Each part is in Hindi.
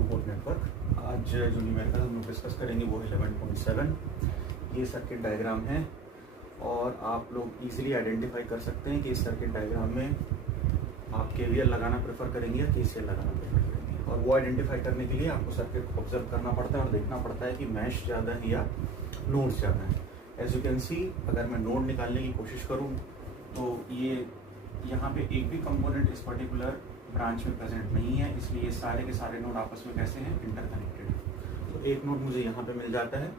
Two port network. आज जो न्यूमेरिकल हम लोग डिस्कस करेंगे वो 11.7 ये सर्किट डायग्राम है और आप लोग इजीली आइडेंटिफाई कर सकते हैं कि इस सर्किट डायग्राम में आप केवीएल लगाना प्रेफर करेंगे या केसीएल लगाना प्रेफर करेंगे। और वो आइडेंटिफाई करने के लिए आपको सर्किट को ऑब्जर्व करना पड़ता है और देखना पड़ता है कि मैश ज़्यादा है या नोड्स ज़्यादा है। एज यू कैन सी, अगर मैं नोड निकालने की कोशिश करूँ तो ये यहाँ पे एक भी कंपोनेंट इस पर्टिकुलर ब्रांच में प्रेजेंट नहीं है, इसलिए ये सारे के सारे नोड आपस में कैसे हैं, इंटरकनेक्टेड है। तो एक नोड मुझे यहाँ पे मिल जाता है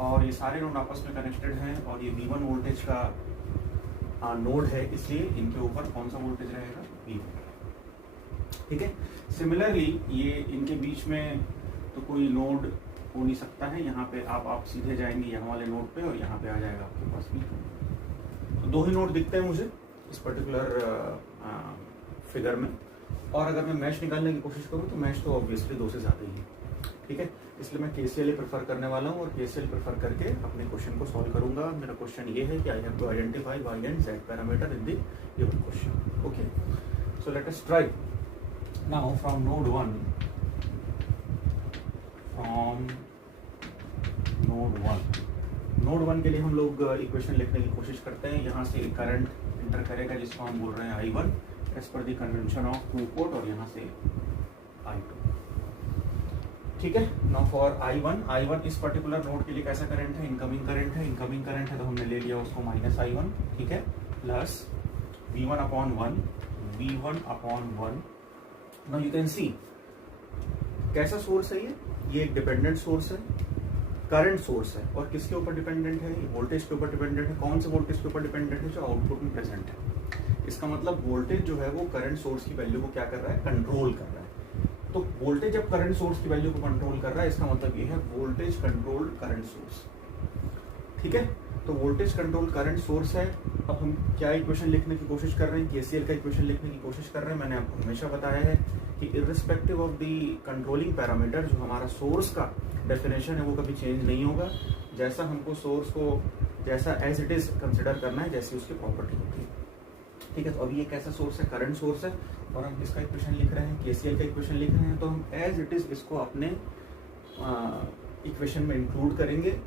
और ये सारे नोड आपस में कनेक्टेड हैं और ये V1 वोल्टेज का नोड है, इसलिए इनके ऊपर कौन सा वोल्टेज रहेगा, V1। ठीक है। सिमिलरली ये इनके बीच में तो कोई नोड हो नहीं सकता है, यहाँ पे आप सीधे जाएंगे यहाँ वाले नोड पे और यहाँ पे आ जाएगा आपके पास V2। तो दो ही नोड दिखते हैं मुझे इस पर्टिकुलर फिगर में। और अगर मैं मैश निकालने की कोशिश करूँ तो मैश तो ऑब्वियसली दो से ज़्यादा ही है। ठीक है, इसलिए मैं केसीएल प्रेफर करने वाला हूँ और केसीएल प्रेफर करके अपने क्वेश्चन को सॉल्व करूंगा। मेरा क्वेश्चन ये है कि I have to identify Y and Z parameter in the given question. Okay, so let us try now from node 1 के लिए हम लोग इक्वेशन लिखने की कोशिश करते हैं। यहाँ से करंट इंटर करेगा जिसको हम बोल रहे हैं I1 as per the convention of two port और यहाँ से I2। ठीक है। नाउ फॉर I1 इस पर्टिकुलर नोड के लिए कैसा करंट है, इनकमिंग करंट है तो हमने ले लिया उसको -I1। ठीक है, plus V1/1। Now you can see कैसा सोर्स है ये एक डिपेंडेंट सोर्स है, करंट सोर्स है। और किसके ऊपर डिपेंडेंट है, वोल्टेज के ऊपर डिपेंडेंट है। कौन से वोल्टेज के ऊपर डिपेंडेंट है, जो आउटपुट में प्रेजेंट है। इसका मतलब वोल्टेज जो है वो करंट सोर्स की वैल्यू को क्या कर रहा है, कंट्रोल कर रहा है। तो वोल्टेज जब करंट सोर्स की वैल्यू को कंट्रोल कर रहा है, इसका मतलब ये है वोल्टेज कंट्रोल्ड करंट सोर्स। ठीक है, तो वोल्टेज कंट्रोल करंट सोर्स है। अब हम क्या इक्वेशन लिखने की कोशिश कर रहे हैं, केसीएल का इक्वेशन लिखने की कोशिश कर रहे हैं। मैंने आपको हमेशा बताया है कि irrespective of the controlling parameter, जो हमारा सोर्स का डेफिनेशन है वो कभी चेंज नहीं होगा। जैसा हमको सोर्स को जैसा एज इट इज कंसिडर करना है, जैसी उसकी प्रॉपर्टी होती है। ठीक है, तो अभी ये कैसा सोर्स है, करंट सोर्स है और हम किसका इक्वेशन लिख रहे हैं, केसीएल का इक्वेशन लिख रहे हैं। तो हम एज इट इज इसको अपने इक्वेशन में इंक्लूड करेंगे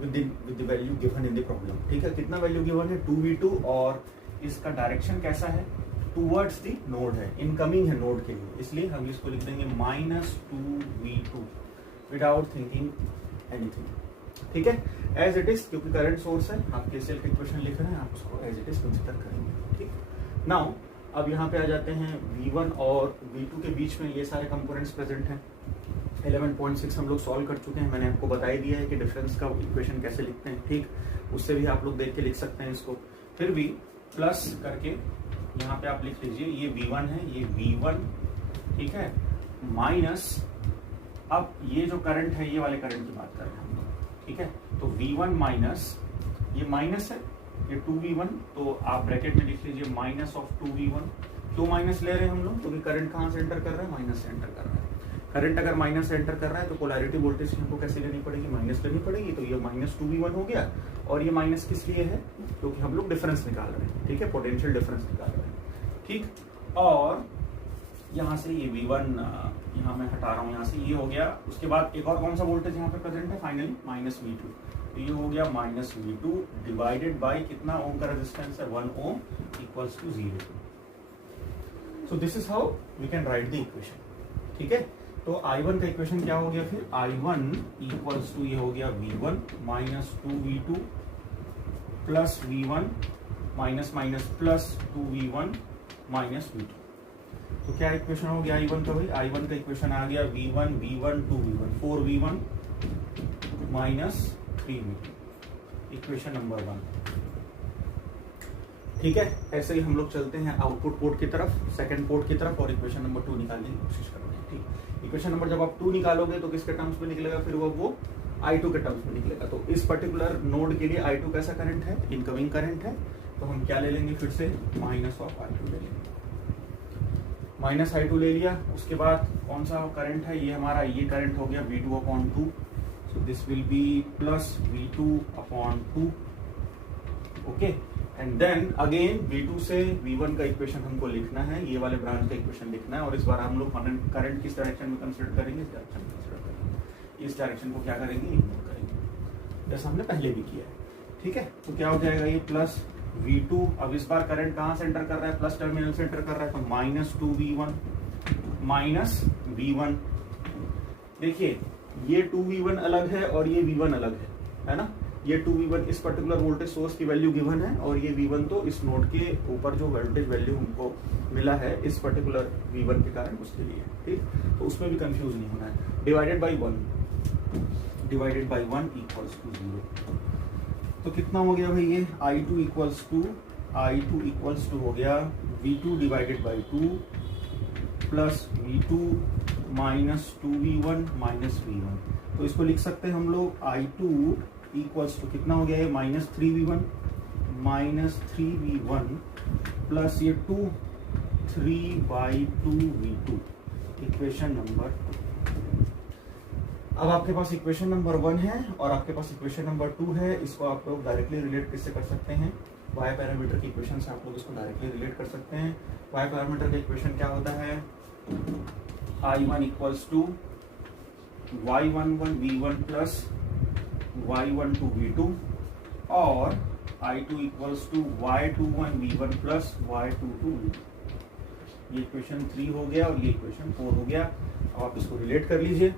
with the value given in the problem। ठीक है, कितना वैल्यू गिवन है, 2V2 और इसका डायरेक्शन कैसा है, टूवर्ड्स द नोड है, इनकमिंग है नोड के लिए, इसलिए हम इसको लिख देंगे -2V2 विदाउट थिंकिंग एनीथिंग। ठीक है, एज इट इज, क्योंकि करंट सोर्स है, आप केसीएल का इक्वेशन लिख रहे हैं, आप उसको एज इट इज कंसिडर करेंगे। ठीक, नाउ अब यहाँ पे आ जाते हैं V1 और V2 के बीच में ये सारे कंपोनेंट्स प्रेजेंट हैं। 11.6 हम लोग सॉल्व कर चुके हैं। मैंने आपको बता ही दिया है कि डिफरेंस का इक्वेशन कैसे लिखते हैं। ठीक, उससे भी आप लोग देख के लिख सकते हैं इसको। फिर भी प्लस करके यहाँ पे आप लिख लीजिए, ये V1 है, ये V1। ठीक है, माइनस, अब ये जो करंट है, ये वाले करंट की बात कर रहे हैं हम लोग। ठीक है, तो V1 माइनस, ये माइनस है, ये 2V1, तो आप ब्रैकेट में लिख लीजिए माइनस ऑफ 2V1। क्यों माइनस ले रहे हैं हम लोग, क्योंकि करंट कहाँ से एंटर कर रहा है, माइनस से एंटर कर रहा है। करंट अगर माइनस से एंटर कर रहा है तो पोलैरिटी वोल्टेज हमको कैसे लेनी पड़ेगी, माइनस लेनी पड़ेगी। तो ये -2V1 हो गया और ये माइनस किस लिए है, क्योंकि हम लोग डिफरेंस निकाल रहे हैं। ठीक है, पोटेंशियल डिफरेंस निकाल रहे हैं। ठीक, और यहाँ से ये V1 यहाँ मैं हटा रहा हूँ, यहाँ से ये हो गया। उसके बाद एक और कौन सा वोल्टेज यहाँ पे प्रेजेंट है, फाइनली -V2। तो ये हो गया -V2 डिवाइडेड बाय कितना ओम का रेजिस्टेंस है, 1 ohm equals to 0। So this is how we can write the equation. ठीक है, तो I1 का इक्वेशन क्या हो गया, फिर I1 इक्वल्स टू ये हो गया V1 -2V2 plus V1 minus plus 2V1 -V2। तो क्या इक्वेशन हो गया I1 का, भाई I1 का इक्वेशन आ गया V1 2V1 4V1 -3V2, equation number 1। ठीक है, ऐसे ही हम लोग चलते हैं आउटपुट पोर्ट की तरफ, सेकंड पोर्ट की तरफ, और इक्वेशन नंबर 2 निकालने की कोशिश करते हैं। ठीक, इक्वेशन नंबर जब आप 2 निकालोगे तो किसके टर्म्स में निकलेगा, फिर वो I2 के टर्म्स में निकलेगा। तो इस पर्टिकुलर नोड के लिए I2 कैसा करंट है, इनकमिंग करंट है। तो हम क्या ले लेंगे, फिर से -I2 ले लेंगे, -I2 ले लिया। उसके बाद कौन सा करंट है, ये हमारा ये करंट हो गया V2/2। So this will be +V2/2। Okay, and then again V2 से V1 का इक्वेशन हमको लिखना है, ये वाले ब्रांच का इक्वेशन लिखना है, और इस बार हम लोग करंट किस डायरेक्शन में कंसिडर करेंगे, इस डायरेक्शन में कंसिडर करेंगे। इस डायरेक्शन को क्या करेंगे, इग्नोर करेंगे, जैसा हमने पहले भी किया है। ठीक है, तो क्या हो जाएगा ये प्लस V2, अब इस बार करंट कहाँ से एंटर कर रहा है, प्लस टर्मिनल से एंटर कर रहा है, तो -2V1 माइनस V1। देखिए ये 2V1 अलग है और ये V1 अलग है ना। ये 2V1 इस पर्टिकुलर वोल्टेज सोर्स की वैल्यू गिवन है, और ये V1 तो इस नोड के ऊपर जो वोल्टेज वैल्यू हमको मिला है इस पर्टिकुलर V1 के कारण उसके लिए। ठीक, तो उसमें भी कंफ्यूज नहीं होना है। Divided by 1 equals to 0। तो कितना हो गया भाई, ये I2 इक्वल्स टू हो गया V2 divided by 2 plus V2 minus 2V1 minus V1। तो इसको लिख सकते हैं हम लोग I2 इक्वल्स टू कितना हो गया, ये -3V1 प्लस ये 3/2V2, इक्वेशन नंबर 2। अब आपके पास इक्वेशन नंबर 1 है और आपके पास इक्वेशन नंबर 2 है। इसको आप लोग डायरेक्टली रिलेट किससे कर सकते हैं, वाई पैरामीटर की इक्वेशन से आप लोग इसको डायरेक्टली रिलेट कर सकते हैं। वाई पैरामीटर का इक्वेशन क्या होता है, I1 equals to y11 v1 plus y12 v2 और I2 equals to y21 v1 plus y22 v2। ये इक्वेशन 3 हो गया और ये इक्वेशन 4 हो गया। अब आप इसको रिलेट कर लीजिए,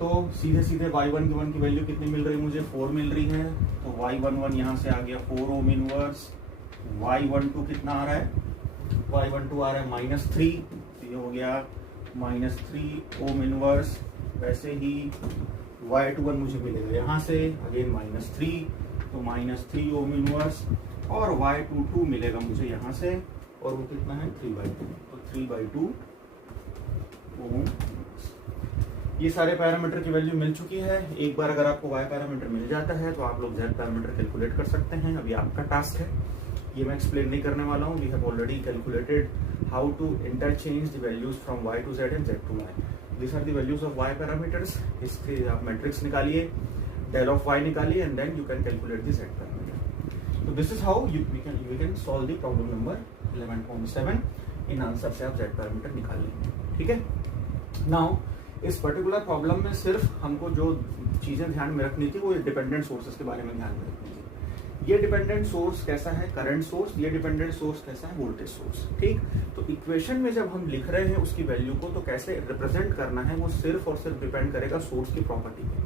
तो सीधे सीधे y11 की वैल्यू कितनी मिल रही है, मुझे 4 मिल रही है। तो y11 यहाँ से आ गया 4 ओम इनवर्स, y12 कितना आ रहा है, y12 आ रहा है -3, तो ये हो गया -3 ओम इनवर्स। वैसे ही y21 मुझे मिलेगा यहाँ से अगेन -3, तो -3 ओम इनवर्स, और y22 मिलेगा मुझे यहाँ से, और वो कितना है 3/2, तो 3/2 ओम। ये सारे पैरामीटर की वैल्यू मिल चुकी है। एक बार अगर आपको y पैरामीटर मिल जाता है तो आप लोग z पैरामीटर कैलकुलेट कर सकते हैं। अभी आपका टास्क है, ये मैं एक्सप्लेन नहीं करने वाला हूँ। We have already calculated how to interchange the values from y to z and z to y। This are the values of y parameters. इसके आप मैट्रिक्स निकालिए, डेल ऑफ y निकालिए, and then you can calculate the z parameter. तो this is how we can solve the problem number 11.7। इन आंसर से आप z पैरामीटर निकाल लेंगे। ठीक है, नाउ इस पर्टिकुलर प्रॉब्लम में सिर्फ हमको जो चीजें ध्यान में रखनी थी वो डिपेंडेंट सोर्सेस के बारे में ध्यान में रखनी थी। ये डिपेंडेंट सोर्स कैसा है, करंट सोर्स। ये डिपेंडेंट सोर्स कैसा है, वोल्टेज सोर्स। ठीक, तो इक्वेशन में जब हम लिख रहे हैं उसकी वैल्यू को, तो कैसे रिप्रेजेंट करना है वो सिर्फ और सिर्फ डिपेंड करेगा सोर्स की प्रॉपर्टी पे।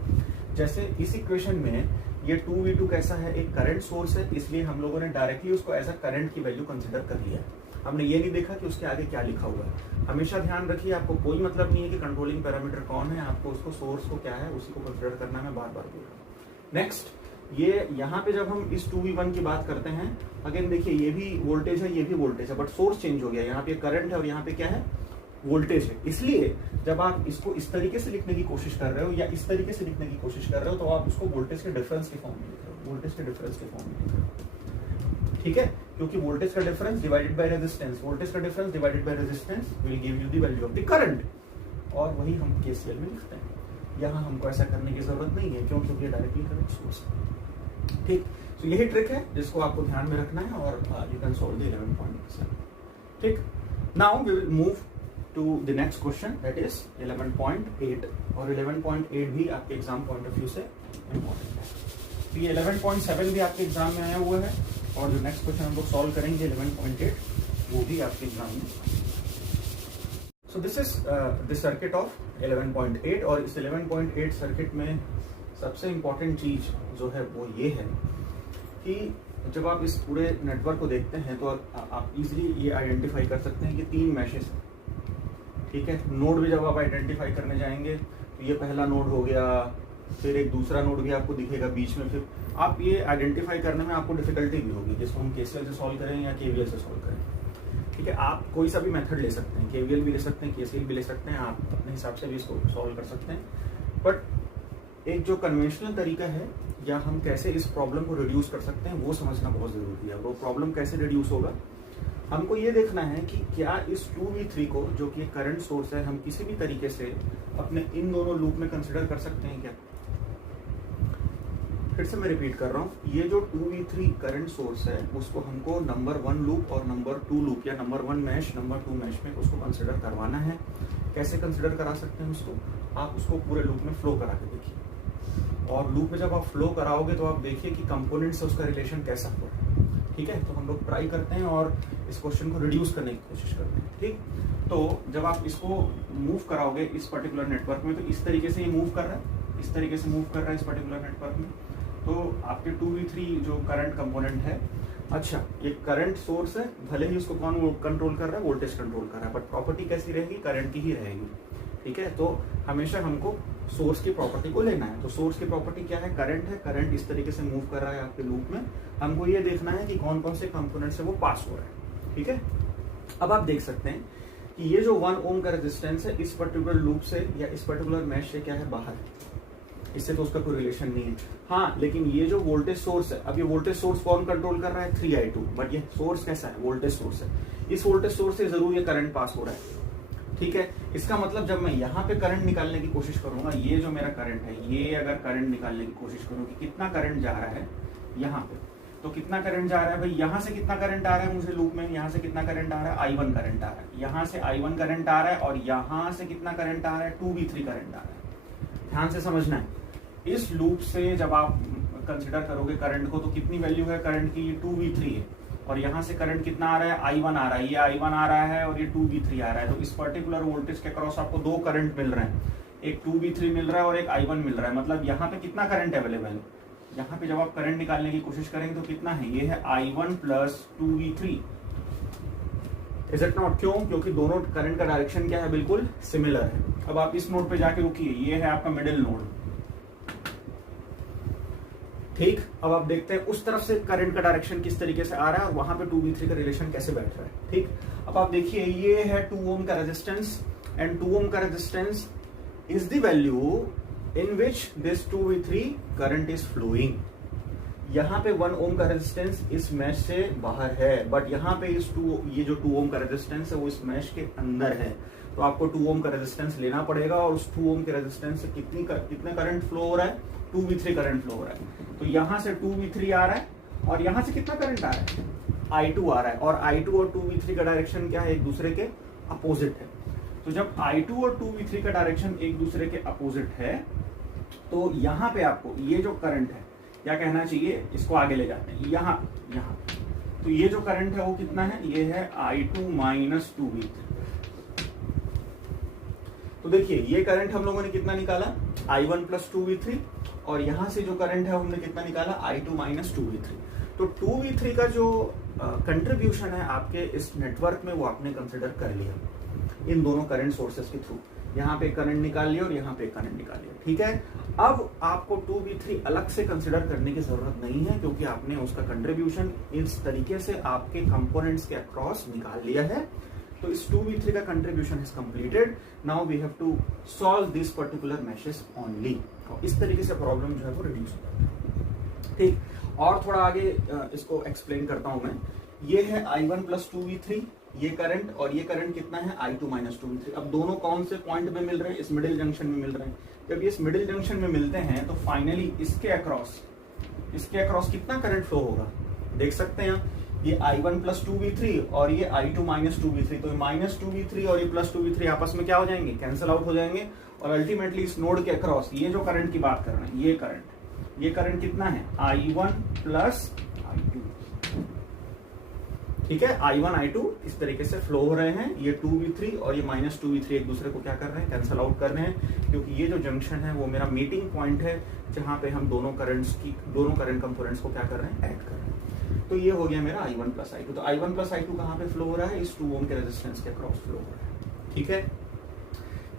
जैसे इस इक्वेशन में ये 2v2 कैसा है, एक करंट सोर्स है, इसलिए हम लोगों ने डायरेक्टली उसको एज अ करंट की वैल्यू कंसिडर कर लिया है। हमने ये नहीं देखा कि उसके आगे क्या लिखा हुआ है। हमेशा ध्यान रखिए, आपको कोई मतलब नहीं है कि कंट्रोलिंग पैरामीटर कौन है, आपको उसको सोर्स को क्या है उसी को कंसिडर करना। मैं बार बार बोल रहा हूँ। नेक्स्ट, ये यहाँ पे जब हम इस 2v1 की बात करते हैं, अगेन देखिए ये भी वोल्टेज है, ये भी वोल्टेज है, बट सोर्स चेंज हो गया। यहाँ पे करंट है और यहाँ पे क्या है, वोल्टेज है। इसलिए जब आप इसको इस तरीके से लिखने की कोशिश कर रहे हो या इस तरीके से लिखने की कोशिश कर रहे हो, तो आप उसको वोल्टेज के डिफरेंस के फॉर्म में लिख रहे हो, वोल्टेज के डिफरेंस के फॉर्म में लिख रहे हो। ठीक है, क्योंकि वोल्टेज का difference divided by resistance, voltage का difference divided by resistance will give you the value of the current, और वही हम केसीएल में लिखते हैं। यहाँ हमको ऐसा करने की जरूरत नहीं है, क्योंकि ये डायरेक्टली करंट सोर्स है। ठीक, तो यही ट्रिक है जिसको आपको ध्यान में रखना है, और यू कैन सॉल्व द 11.7। ठीक, now we will move to the next question, that is 11.8, और 11.8 भी आपके एग्जाम पॉइंट ऑफ व्यू से इम्पोर्टेंट है। ये 11.7 भी आपके एग्जाम में आया हुआ है, और जो नेक्स्ट क्वेश्चन हम लोग सॉल्व करेंगे 11.8 वो भी आपके एग्जाम में। सो this is the circuit of 11.8, और इस 11.8 सर्किट में सबसे इंपॉर्टेंट चीज जो है वो ये है कि जब आप इस पूरे नेटवर्क को देखते हैं तो आप इजीली ये आइडेंटिफाई कर सकते हैं कि 3 मैशेस हैं। ठीक है, नोड भी जब आप आइडेंटिफाई करने जाएंगे तो ये पहला नोड हो गया, फिर एक दूसरा नोड भी आपको दिखेगा बीच में, फिर आप ये आइडेंटिफाई करने में आपको डिफिकल्टी भी होगी, जिसको हम केसीएल से सॉल्व करें या केवीएल से सॉल्व करें। ठीक है, आप कोई सा भी मेथड ले सकते हैं, केवीएल भी ले सकते हैं, केसीएल भी ले सकते हैं, आप अपने हिसाब से भी इसको सॉल्व कर सकते हैं। बट एक जो कन्वेंशनल तरीका है, या हम कैसे इस प्रॉब्लम को रिड्यूस कर सकते हैं, वो समझना बहुत जरूरी है। वो प्रॉब्लम कैसे रिड्यूस होगा, हमको ये देखना है कि क्या इस 2v3 को, जो कि एक करंट सोर्स है, हम किसी भी तरीके से अपने इन दोनों लूप में कंसिडर कर सकते हैं क्या। फिर से मैं रिपीट कर रहा हूँ, ये जो 2v3 करंट सोर्स है उसको हमको नंबर 1 लूप और नंबर 2 लूप या नंबर 1 मैश नंबर 2 मैश में उसको कंसिडर करवाना है। कैसे कंसिडर करा सकते हैं उसको, आप उसको पूरे लूप में फ्लो करा के देखिए, और लूप में जब आप फ्लो कराओगे तो आप देखिए कि कंपोनेंट से उसका रिलेशन कैसा हो रहा है। ठीक है, तो हम लोग ट्राई करते हैं और इस क्वेश्चन को रिड्यूस करने की कोशिश करते हैं। ठीक, तो जब आप इसको मूव कराओगे इस पर्टिकुलर नेटवर्क में, तो इस तरीके से ये मूव कर रहा है, इस तरीके से मूव कर रहा है इस पर्टिकुलर नेटवर्क में। तो आपके 2v3 जो करंट कंपोनेंट है, अच्छा ये करंट सोर्स है, भले ही उसको कौन कंट्रोल कर रहा है, वोल्टेज कंट्रोल कर रहा है, बट प्रॉपर्टी कैसी रहेगी, करंट की ही रहेगी। ठीक है, तो हमेशा हमको सोर्स की प्रॉपर्टी को लेना है। तो सोर्स की प्रॉपर्टी क्या है, करंट है, करंट इस तरीके से मूव कर रहा है आपके लूप में, हमको ये देखना है कि कौन कौन से कंपोनेंट से वो पास हो रहा है। ठीक है, अब आप देख सकते हैं कि ये जो 1 ओम का रेजिस्टेंस है इस पर्टिकुलर लूप से या इस पर्टिकुलर मैश से क्या है, बाहर है, इससे तो उसका कोई रिलेशन नहीं है। हाँ, लेकिन ये जो वोल्टेज सोर्स है, अब ये वोल्टेज सोर्स कौन कंट्रोल कर रहा है, 3i2, बट ये सोर्स कैसा है, वोल्टेज सोर्स है। इस वोल्टेज सोर्स से जरूर ये करंट पास हो रहा है। ठीक है, इसका मतलब जब मैं यहाँ पे करंट निकालने की कोशिश करूंगा, ये जो मेरा करंट है, ये अगर करंट निकालने की कोशिश करूँ कि कितना करंट जा रहा है यहाँ पे, तो कितना करंट जा रहा है भाई, यहाँ से कितना करंट आ रहा है मुझे लूप में, यहाँ से कितना करंट आ रहा है, i1 करंट आ रहा है, यहाँ से i1 करंट आ रहा है, और यहाँ से कितना करंट आ रहा है, 2v3 करंट आ रहा है। ध्यान से समझना है, इस लूप से जब आप कंसिडर करोगे करंट को, तो कितनी वैल्यू है करंट की, 2v3 है, और यहाँ से करंट कितना आ रहा है, i1 आ रहा है, ये i1 आ रहा है और ये 2v3 आ रहा है। तो इस पर्टिकुलर वोल्टेज के क्रॉस आपको 2 करंट मिल रहे हैं, एक 2v3 मिल रहा है और एक i1 मिल रहा है। मतलब यहाँ पे कितना करंट अवेलेबल है, यहाँ पे जब आप करंट निकालने की कोशिश करेंगे तो कितना है, ये है i1 plus 2v3। Is it not? क्यों? क्योंकि दोनों करंट का डायरेक्शन क्या है, बिल्कुल सिमिलर है। अब आप इस नोड पे जाके रुकिए, ये है आपका मिडिल नोड। ठीक, अब आप देखते हैं उस तरफ से करंट का डायरेक्शन किस तरीके से आ रहा है और वहां पे 2v3 का रिलेशन कैसे बैठ रहा है। ठीक, अब आप देखिए ये है 2 ओम का रेजिस्टेंस, एंड 2 ओम का resistance is the value in which this 2v3 current is flowing. यहाँ पे 1 ओम का रेजिस्टेंस इस मैश से बाहर है, बट यहाँ पे ये जो 2 ओम का रेजिस्टेंस है वो इस मैश के अंदर है। तो आपको 2 ओम का रेजिस्टेंस लेना पड़ेगा, और उस 2 ओम के रेजिस्टेंस से कितने करंट फ्लो हो रहा है, 2v3 करंट फ्लो हो रहा है। तो यहाँ से 2v3 आ रहा है, और यहाँ से कितना करंट आ रहा है, i2 आ रहा है, और i2 और 2v3 का डायरेक्शन क्या है, एक दूसरे के अपोजिट है। तो जब i2 और 2v3 का डायरेक्शन एक दूसरे के अपोजिट है, तो यहाँ पे आपको ये जो करंट है, क्या कहना चाहिए, इसको आगे ले जाते हैं, यहाँ तो ये जो करंट है वो कितना है, ये है i2 माइनस 2v3। तो देखिए ये करंट हम लोगों ने कितना निकाला, i1 प्लस 2v3, और यहां से जो करंट है हमने कितना निकाला, i2 माइनस 2v3। तो 2v3 का जो कंट्रीब्यूशन है आपके इस नेटवर्क में, वो आपने कंसिडर कर लिया इन दोनों करंट सोर्सेस के थ्रू। यहाँ पे करंट निकाल लिया और यहाँ पे करंट निकाल लिया। ठीक है, अब आपको 2v3 अलग से कंसिडर करने की जरूरत नहीं है, क्योंकि आपने उसका कंट्रीब्यूशन इस तरीके से आपके कंपोनेंट्स के अक्रॉस निकाल लिया है। तो इस 2v3 का contribution is completed. Now we have to solve this particular meshes only. इस तरीके से प्रॉब्लम जो है वो रिड्यूस हो जाता है। ठीक, और थोड़ा आगे इसको एक्सप्लेन करता हूं मैं। ये है i1 प्लस 2v3, ये करंट, और ये करंट कितना है, i2 माइनस 2v3। अब दोनों कौन से पॉइंट में मिल रहे हैं, इस मिडिल जंक्शन में मिल रहे हैं। जब ये इस मिडिल जंक्शन में मिलते हैं तो फाइनली इसके अक्रॉस कितना करंट फ्लो होगा, देख सकते हैं आप, ये i1 प्लस 2v3 और ये i2 माइनस 2v3। तो माइनस 2v3 और ये प्लस 2v3 आपस में क्या हो जाएंगे, कैंसिल आउट हो जाएंगे, और अल्टीमेटली इस नोड के अक्रॉस ये जो करंट की बात कर रहे हैं, ये करंट कितना है, i1 प्लस i2। ठीक है, i1 i2 इस तरीके से फ्लो हो रहे हैं। ये 2v3 और ये माइनस 2v3 एक दूसरे को क्या कर रहे हैं, कैंसिल आउट कर रहे हैं, क्योंकि ये जो जंक्शन है वो मेरा मीटिंग पॉइंट है, जहां पे हम दोनों करंट कंपोनेंट्स को क्या कर रहे हैं, ऐड कर रहे हैं। तो ये हो गया मेरा i1 प्लस i2। तो i1 प्लस i2 कहाँ पे फ्लो हो रहा है, इस 2 ओम के रेजिस्टेंस के अक्रॉस फ्लो हो रहा है। ठीक है,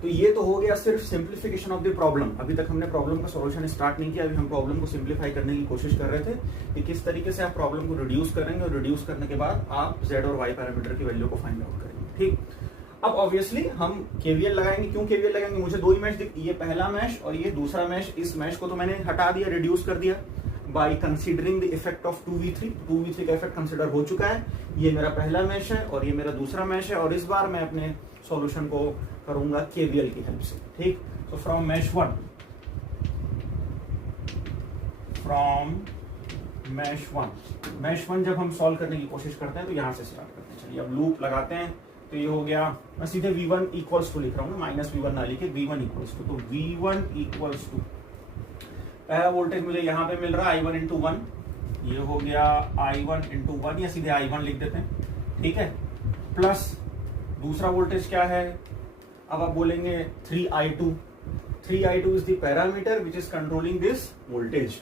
तो ये तो हो गया सिर्फ सिंप्लीफिकेशन ऑफ द प्रॉब्लम। अभी तक हमने प्रॉब्लम का सॉल्यूशन स्टार्ट नहीं किया, अभी हम प्रॉब्लम को सिंप्लीफाई करने की कोशिश कर रहे थे कि किस तरीके से आप प्रॉब्लम को रिड्यूस करेंगे, और रिड्यूस करने के बाद आप z और y पैरामीटर की वैल्यू को फाइंड आउट करेंगे। ठीक, अब ऑब्वियसली हम KVL लगाएंगे। क्यों KVL लगाएंगे, मुझे 2 ही मैश दिख, ये पहला मैश और ये दूसरा मैश। इस मैश को तो मैंने हटा दिया, रिड्यूस कर दिया by considering the effect of 2v3। 2v3 का इफेक्ट कंसिडर हो चुका है। ये मेरा पहला मैश है और ये मेरा दूसरा मैश है, और इस बार मैं अपने सॉल्यूशन को करूंगा KVL की हेल्प से। ठीक, तो from mesh 1 from mesh one जब हम सॉल्व करने की कोशिश करते हैं तो यहां से स्टार्ट करते हैं। चलिए अब लूप लगाते हैं, तो ये हो गया, मैं सीधे V1 इक्वल्स टू लिख रहा हूँ ना, माइनस V1 ना लिखे, V1 इक्वल्स टू, तो V1 इक्वल्स टू पहला वोल्टेज मुझे यहाँ पे मिल रहा है I1 इंटू 1, ये हो गया I1 इंटू 1, या सीधे I1 लिख देते हैं, ठीक है, प्लस दूसरा वोल्टेज क्या है, अब आप बोलेंगे 3I2 is the parameter which is controlling this voltage.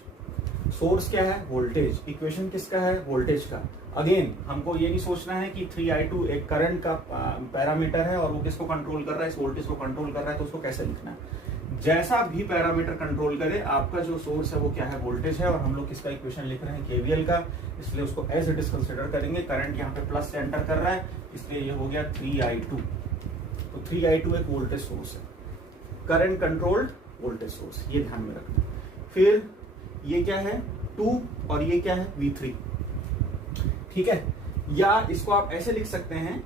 Source क्या है, वोल्टेज, इक्वेशन किसका है, वोल्टेज का। अगेन हमको ये नहीं सोचना है कि 3I2 एक करंट का पैरामीटर है और वो किसको कंट्रोल कर रहा है, इस वोल्टेज को कंट्रोल कर रहा है, तो उसको कैसे लिखना है। जैसा भी पैरामीटर कंट्रोल करे, आपका जो सोर्स है वो क्या है, वोल्टेज है, और हम लोग किसका इक्वेशन लिख रहे हैं, केवीएल का, इसलिए उसको एज इट इज कंसिडर करेंगे। करंट यहाँ पे प्लस से एंटर कर रहा है, इसलिए ये हो गया 3I2। तो 3I2 एक वोल्टेज सोर्स है, करंट कंट्रोल्ड वोल्टेज सोर्स, ये ध्यान में रखना। फिर ये क्या है 2 और ये क्या है V3, ठीक है, या इसको आप ऐसे लिख सकते हैं,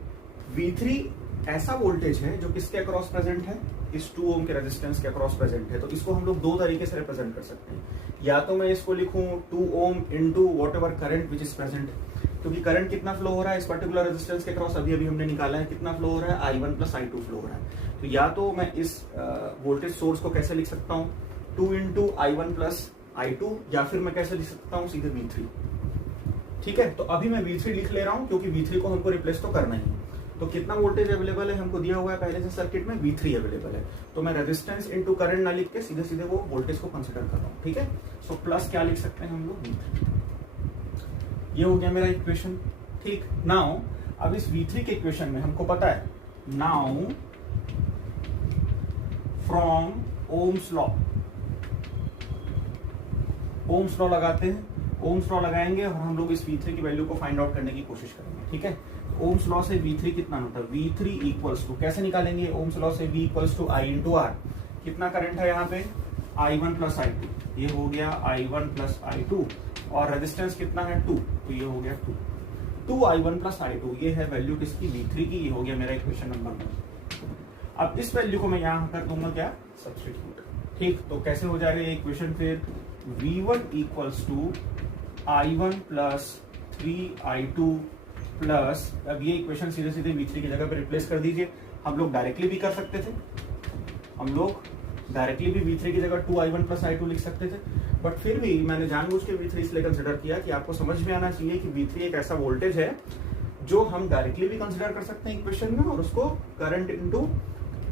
V3 ऐसा वोल्टेज है जो किसके अक्रॉस प्रेजेंट है, इस 2 ओम के रेजिस्टेंस के अक्रॉस प्रेजेंट है। तो इसको हम लोग दो तरीके से रिप्रेजेंट कर सकते हैं, या तो मैं इसको लिखूं 2 ohm into whatever current which is present, क्योंकि करंट कितना फ्लो हो रहा है इस पर्टिकुलर रेजिस्टेंस के अक्रॉस, अभी हमने निकाला है, कितना फ्लो हो रहा है, I1 प्लस I2 फ्लो हो रहा है। तो या तो मैं इस वोल्टेज सोर्स को कैसे लिख सकता हूँ, 2 इंटू I1 प्लस I2, या फिर मैं कैसे लिख सकता हूँ, सीधे V3, ठीक है। तो अभी मैं V3 लिख ले रहा हूँ क्योंकि V3 को हमको रिप्लेस तो करना ही है। तो कितना वोल्टेज अवेलेबल है हमको दिया हुआ है पहले से सर्किट में, V3 अवेलेबल है, तो मैं रेजिस्टेंस इनटू करंट ना लिख के सीधे सीधे वो वोल्टेज को कंसीडर कर रहा हूँ, ठीक है। सो प्लस क्या लिख सकते हैं हम लोग, V3, ये हो गया मेरा इक्वेशन, ठीक। नाउ अब इस V3 के इक्वेशन में हमको पता है, नाउ फ्रॉम ओम्स लॉ लगाते हैं, ओम्स लॉ लगाएंगे और हम लोग इस V3 की वैल्यू को फाइंड आउट करने की कोशिश करेंगे, ठीक है। ओम्स लॉ से V3 कितना होता है, V3 इक्वल्स टू, कैसे निकालेंगे, ओम्स लॉ से V equals to I into R, कितना करंट है यहाँ पे, I1 प्लस I2, ये हो गया I1 प्लस I2, और रेजिस्टेंस कितना है 2, तो ये हो गया 2 I1 प्लस I2, ये है वैल्यू किसकी, V3 की, ये हो गया मेरा इक्वेशन नंबर 1। अब इस वैल्यू को मैं यहाँ कर दूंगा क्या, सब्स्टिट्यूट, ठीक। तो कैसे हो जाएगा ये इक्वेशन, फिर V1 equals to I1 plus 3I2 plus, अब ये इक्वेशन सीधे सीधे V3 की जगह पे रिप्लेस कर दीजिए। हम लोग डायरेक्टली भी कर सकते थे, हम लोग डायरेक्टली भी V3 की जगह 2I1 प्लस I2 लिख सकते थे, बट फिर भी मैंने जानबूझ के V3 इसलिए कंसिडर किया कि आपको समझ में आना चाहिए कि V3 एक ऐसा वोल्टेज है जो हम डायरेक्टली भी कंसिडर कर सकते हैं इक्वेशन में, और उसको करंट इनटू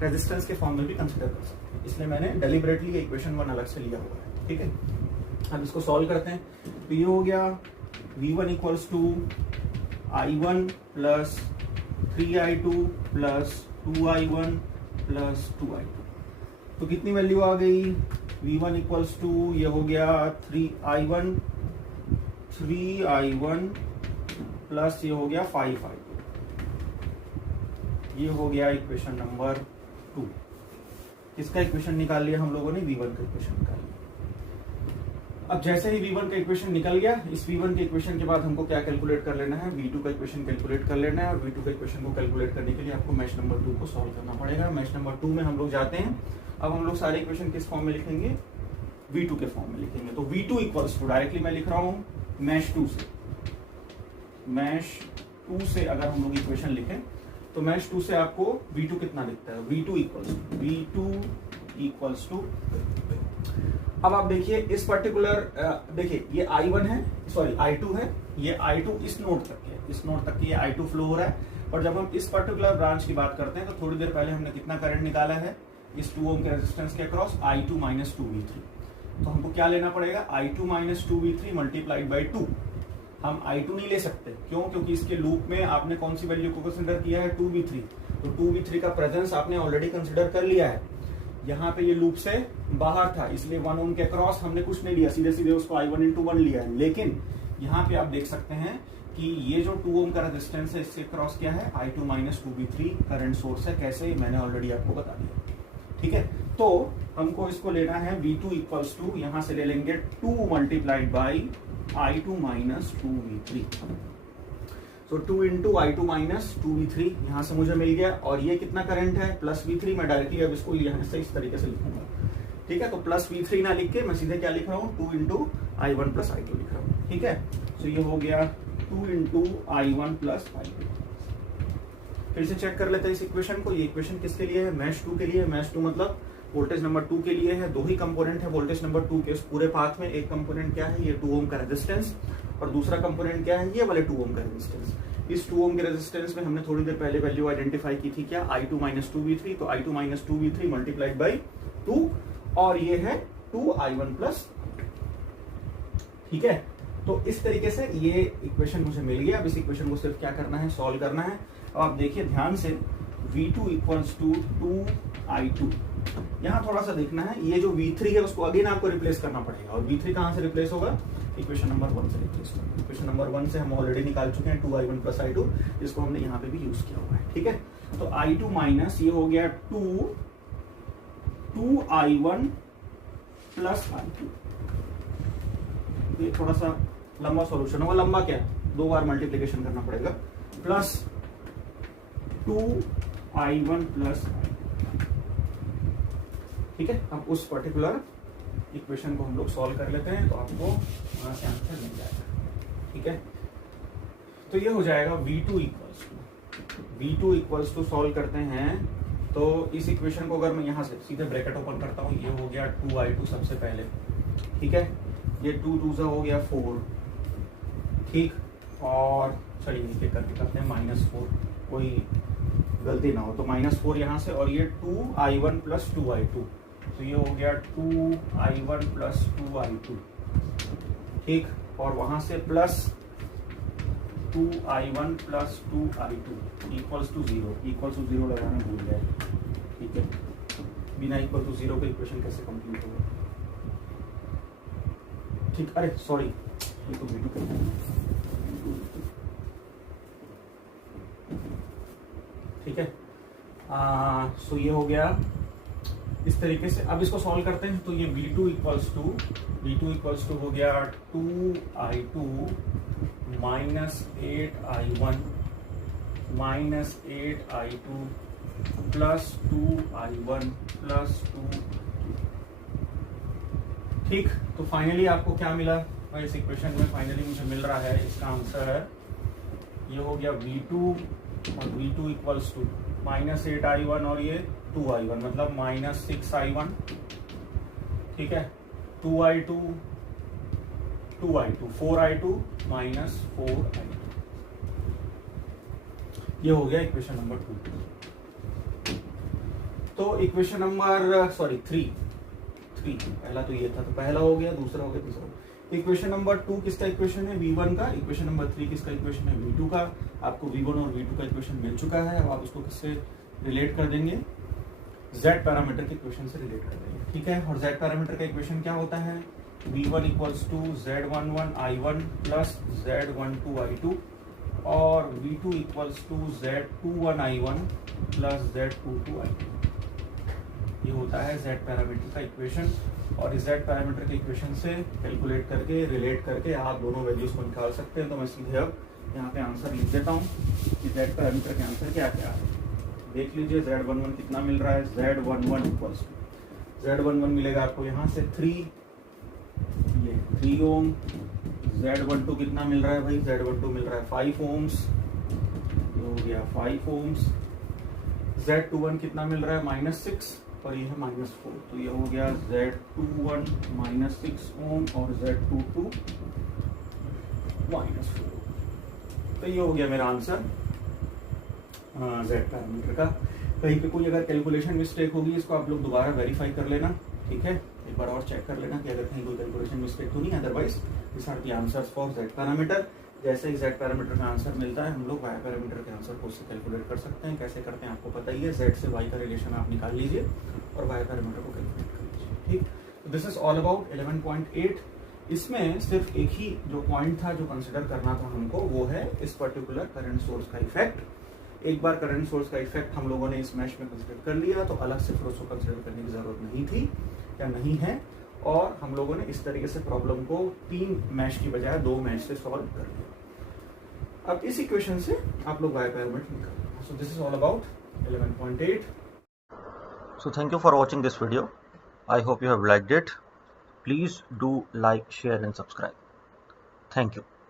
रेजिस्टेंस के फॉर्म में भी कंसिडर कर सकते हैं, इसलिए मैंने डेलिबरेटली इक्वेशन 1 अलग से लिया हुआ है, ठीक है। अब इसको सॉल्व करते हैं, तो ये हो गया V1 equals to I1 plus 3I2 plus 2I1 plus 2I2, तो कितनी वैल्यू आ गई, V1 इक्वल्स टू, ये हो गया 3I1 प्लस ये हो गया 5I2, ये हो गया इक्वेशन नंबर 2। किसका इक्वेशन निकाल लिया हम लोगों ने, V1 का इक्वेशन निकाल लिया। अब जैसे ही V1 का इक्वेशन निकल गया, इस V1 के इक्वेशन के बाद हमको क्या कैलकुलेट कर लेना है, V2 का इक्वेशन कैलकुलेट कर लेना है, और V2 का इक्वेशन को कैलकुलेट करने के लिए आपको मैश नंबर 2 को सॉल्व करना पड़ेगा। मैश नंबर 2 में हम लोग जाते हैं, अब हम लोग सारे इक्वेशन किस फॉर्म में लिखेंगे, V2 के फॉर्म में लिखेंगे। तो V2 इक्वल्स टू, डायरेक्टली मैं लिख रहा हूँ मैश 2 से, मैश 2 से अगर हम लोग इक्वेशन लिखें तो मैश 2 से आपको V2 कितना दिखता है, V2 इक्वल्स टू, अब आप देखिए इस पर्टिकुलर, देखिए ये I1 है, सॉरी I2 है, ये I2 इस नोड तक है, इस नोड तक ये I2 फ्लो हो रहा है, और जब हम इस पर्टिकुलर ब्रांच की बात करते हैं तो थोड़ी देर पहले हमने कितना करंट निकाला है इस 2 ओम के रेजिस्टेंस के अक्रॉस, I2 माइनस 2V3, तो हमको क्या लेना पड़ेगा, I2 minus 2V3 multiplied by 2। हम I2 नहीं ले सकते, क्यों, क्योंकि इसके लूप में आपने कौन सी वैल्यू को कंसिडर किया है, 2V3, तो 2V3 का प्रेजेंस आपने ऑलरेडी कंसिडर कर लिया है। यहाँ पे ये लूप से बाहर था, इसलिए 1 ओम के अक्रॉस हमने कुछ नहीं लिया, सीधे सीधे उसको I1 इंटू 1 लिया है। लेकिन यहाँ पे आप देख सकते हैं कि ये जो 2 ओम का रेजिस्टेंस है, इसके अक्रॉस क्या है, I2 minus 2V3 current source है। कैसे, मैंने ऑलरेडी आपको बता दिया, ठीक है। तो हमको इसको लेना है V2 इक्वल्स टू, यहाँ से ले लेंगे 2 multiplied by I2 minus 2V3, तो 2 इंटू I2 माइनस 2V3 यहाँ से मुझे मिल गया, और ये कितना करंट है, प्लस V3। मैं डायरेक्टली अब इसको यहाँ से इस तरीके से लिखूंगा, ठीक है। तो प्लस V3 ना लिख के मैं सीधे क्या लिख रहा हूँ, 2 इंटू I1 प्लस I2 लिख रहा हूँ, ठीक है। तो ये हो गया 2 इंटू I1 प्लस I2। फिर से चेक कर लेते हैं इस इक्वेशन को। ये इक्वेशन किसके लिए है? मैश 2 के लिए। मैश 2 मतलब वोल्टेज नंबर 2 के लिए है। दो ही कंपोनेंट है वोल्टेज नंबर 2 के उस पूरे पाथ में। एक कंपोनेंट क्या है? ये 2 ओम का रेजिस्टेंस, और दूसरा कंपोनेंट क्या है? ये वाले 2 ओम का रेजिस्टेंस। इस 2 ओम के रेजिस्टेंस में हमने थोड़ी देर पहले वैल्यू आइडेंटिफाई की थी, क्या? I2 minus 2V3। तो I2 minus 2V3 multiplied by 2, और ये है 2I1 प्लस, ठीक है। तो इस तरीके से ये इक्वेशन मुझे मिल गया। अब इस इक्वेशन को सिर्फ क्या करना है? सॉल्व करना है। अब आप देखिए ध्यान से, V2 इक्वल्स टू 2I2। यहाँ थोड़ा सा देखना है, ये जो V3 है उसको अगेन आपको रिप्लेस करना पड़ेगा, और V3 कहाँ से रिप्लेस होगा? इक्वेशन नंबर 1 से रिप्लेस होगा। इक्वेशन नंबर 1 से हम ऑलरेडी निकाल चुके हैं 2I1 प्लस I2, जिसको हमने यहाँ पे भी यूज किया हुआ है, ठीक है। तो I2 माइनस ये हो गया 2I1 प्लस I2। ये थोड़ा सा लंबा सॉल्यूशन होगा। लंबा क्या? 2 बार मल्टीप्लीकेशन करना पड़ेगा। प्लस 2I1 प्लस I2, ठीक है। अब उस पर्टिकुलर इक्वेशन को हम लोग सॉल्व कर लेते हैं, तो आपको वहां से आंसर मिल जाएगा, ठीक है। तो ये हो जाएगा V2 इक्वल्स टू सॉल्व करते हैं, तो इस इक्वेशन को अगर मैं यहाँ से सीधे ब्रैकेट ओपन करता हूँ, ये हो गया 2I2 सबसे पहले, ठीक है। ये 2 2 हो गया 4, ठीक। और चलिए नीचे करते हैं -4, कोई गलती ना हो, तो -4 यहाँ से, और ये 2I1 प्लस 2I2, तो ये हो गया 2I1 प्लस 2I2, ठीक। और वहां से plus 2I1 plus 2I2 equals to 0। Equals to 0 लगाना भूल गए, ठीक है। बिना इक्वल टू 0 पे इक्वेशन कैसे कंप्लीट होगा? ठीक, अरे सॉरी, ये तो V2 करना है, ठीक है। सो ये हो गया इस तरीके से। अब इसको सॉल्व करते हैं, तो ये V2 इक्वल्स टू हो गया 2I2 minus 8I1 minus 8I2 plus 2I1 plus 2, ठीक। तो फाइनली आपको क्या मिला भाई इस इक्वेशन में? फाइनली मुझे मिल रहा है, इसका आंसर है ये हो गया V2, और V2 equals to minus 8I1 और ये 2I1, मतलब माइनस 6I1, ठीक है। 2I2 4I2 माइनस 4I2, ये हो गया इक्वेशन नंबर 2। तो इक्वेशन नंबर 3, पहला तो ये था, तो पहला हो गया, दूसरा हो गया, तीसरा हो गया। इक्वेशन नंबर 2 किसका इक्वेशन है? V1 का। इक्वेशन नंबर 3 किसका इक्वेशन है? V2 का। आपको V1 और V2 का इक्वेशन मिल चुका है। अब आप उसको किससे रिलेट कर देंगे? Z पैरामीटर के इक्वेशन से रिलेट कर देंगे, ठीक है। और Z पैरामीटर का इक्वेशन क्या होता है? V1 equals to Z11 I1 plus Z12 I2, और V2 equals to Z21 I1 plus Z22 I2। ये होता है Z पैरामीटर का इक्वेशन, और इस Z पैरामीटर के इक्वेशन से कैलकुलेट करके, रिलेट करके आप दोनों वैल्यूज को निकाल सकते हैं। तो मैं सीधे अब यहाँ पे आंसर लिख देता हूँ कि Z पैरामीटर के आंसर क्या क्या है। देख लीजिए Z11 कितना मिल रहा है? Z11 इक्वल्स टू Z11 मिलेगा आपको यहाँ से 3 ओम। Z12 कितना मिल रहा है भाई? Z12 मिल रहा है 5 ओम्स, ये हो गया 5 ओम्स। Z21 कितना मिल रहा है? -6, और ये है -4, तो ये हो गया Z21 -6 ओम और Z22 -4। तो ये हो गया मेरा आंसर Z पैरामीटर का। कहीं पे कोई अगर कैलकुलेशन मिस्टेक होगी, इसको आप लोग दोबारा वेरीफाई कर लेना, ठीक है। एक बार और चेक कर लेना कि अगर कहीं कोई कैलकुलेशन मिस्टेक तो नहीं, otherwise this are the answers for Z parameter. जैसे ही Z पैरामीटर का आंसर मिलता है, हम लोग Y पैरामीटर के आंसर को उससे कैलकुलेट कर सकते हैं। कैसे करते हैं आपको पता ही है। Z से Y का रिलेशन आप निकाल लीजिए और Y पैरामीटर को कैलकुलेट कर लीजिए, ठीक। This is all about 11.8। इसमें सिर्फ एक ही जो पॉइंट था जो कंसिडर करना था हमको, वो है इस पर्टिकुलर करंट सोर्स का इफेक्ट। एक बार करंट सोर्स का इफेक्ट हम लोगों ने इस मैश में कंसिडर कर लिया, तो अलग से फिर उसको कंसिडर करने की जरूरत नहीं थी या नहीं है। और हम लोगों ने इस तरीके से प्रॉब्लम को 3 मैश की बजाय 2 मैश से सॉल्व कर लिया। अब इस इक्वेशन से आप लोग Y पैरामीटर निकालें। सो this is all about 11.8। So thank you for watching this video. I hope you have liked it. Please do like, share and subscribe. Thank you.